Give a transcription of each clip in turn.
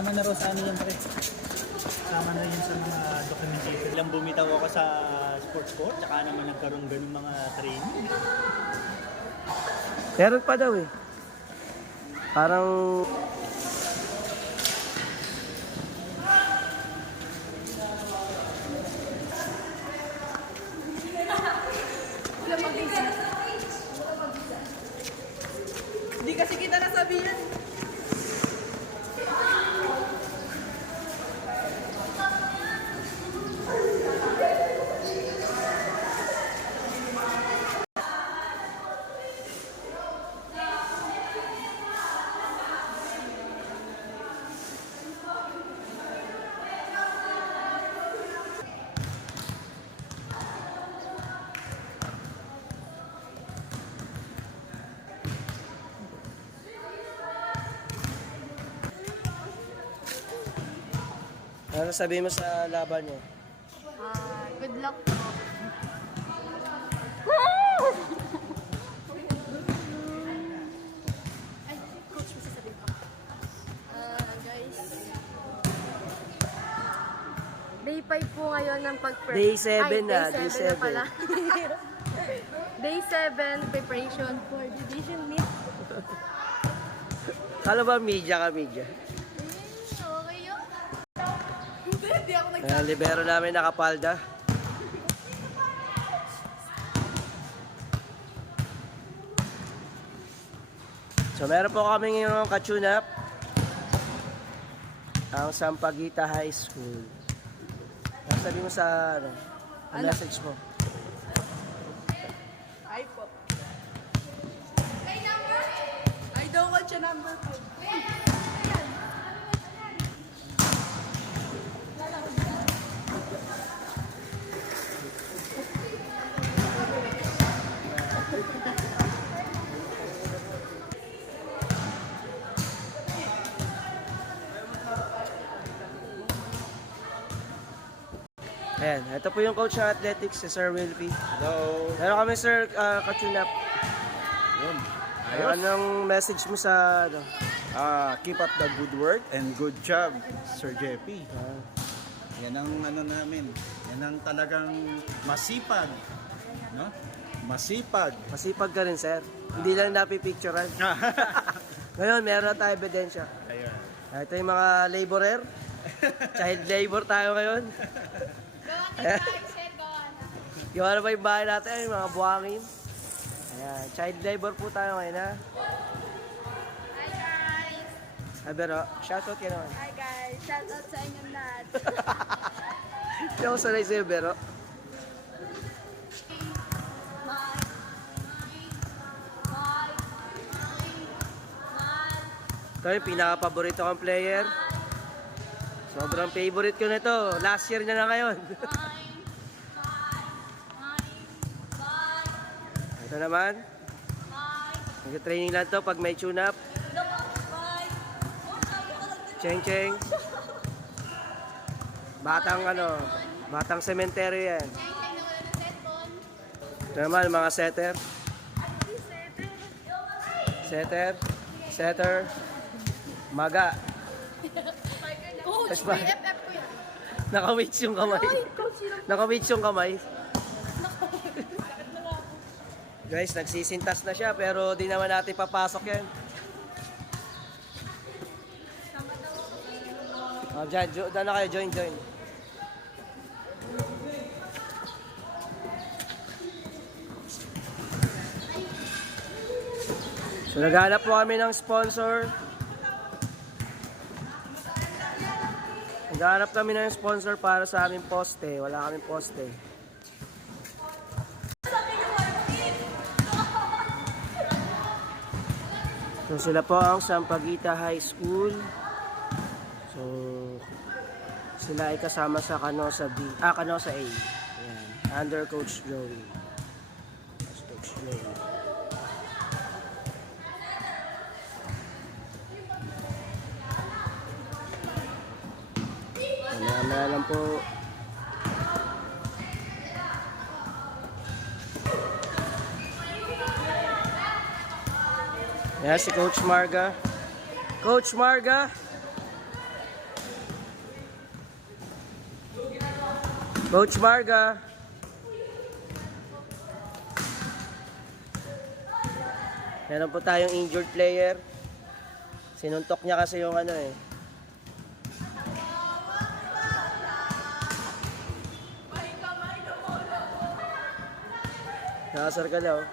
Sama na raw sa ano yan, pre. Sama na yun sa mga documentation. Ilang bumitaw ako sa sports court, tsaka naman nagkaroon ganun mga training. Meron pa daw eh. Parang... Hindi kasi kita nasabihan. Ano sabihin mo sa laban niyo? Good luck po. Ay, coach, may sasabihin ko. Guys. Day 5 po ngayon ng pag-prep. Day 7 Ay, na, day day 7 na 7. pala. Day 7, preparation for division meet. Kala ba media ka, media? Okay yun. Hindi ako Ayan, libero namin nakapalda. So meron po kami ngayong ka-tune-up ang Sampaguita High School. Sabi mo sa ang message mo. Ay po. I don't want your number po. Ayan, ito po yung coach ng athletics, si Sir Wilby. Hello. Meron kami Sir ka-tune-up. Yun. Anong message mo sa ano? Keep up the good work and good job, Sir Jeppy. Yan ang ano namin. Yan ang talagang masipag. No? Masipag. Masipag ka rin, sir. Hindi lang napipicturean. Ngayon, meron tayo ebidensya. Ayun. Ito yung mga laborer. Child labor tayo ngayon. Gawa na ba yung bahay natin? Ay, mga buhangin. Ayan, child labor po tayo ngayon, ha? Hi guys! Ay, pero, shoutout ka naman. Hi guys! Shoutout sa inyong lahat. Hindi ako sanay sa'yo, pero. Ito yung pinaka-paborito kong player. Sobrang favorite ko na ito. Last year na ngayon. Ito naman. Nag-training lang to pag may tune-up. Cheng-cheng. Batang sementeryo yan. Ito naman, mga setter. Setter. Maga. Coach, Ba? BFF ko yan. Naka-weights yung kamay. Naka-weights yung kamay. Guys, nagsisintas na siya pero di naman natin papasok yan. Oh, dyan na kayo, join. So naghanap po kami ng sponsor. Naghanap kami ng sponsor para sa aming poste. Wala kaming poste. So sila po ang Sampaguita High School. So sila ay kasama sa Canosa B. Canosa A. Ayan. Under Coach Joey. Coach Joey. Mamaya lang po. Ayan si Coach Marga. Coach Marga! Coach Marga. Meron po tayong injured player. Sinuntok niya kasi yung ano eh. Nakasar ka na oh.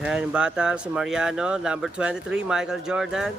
Yan yung battle, si Mariano, number 23, Michael Jordan.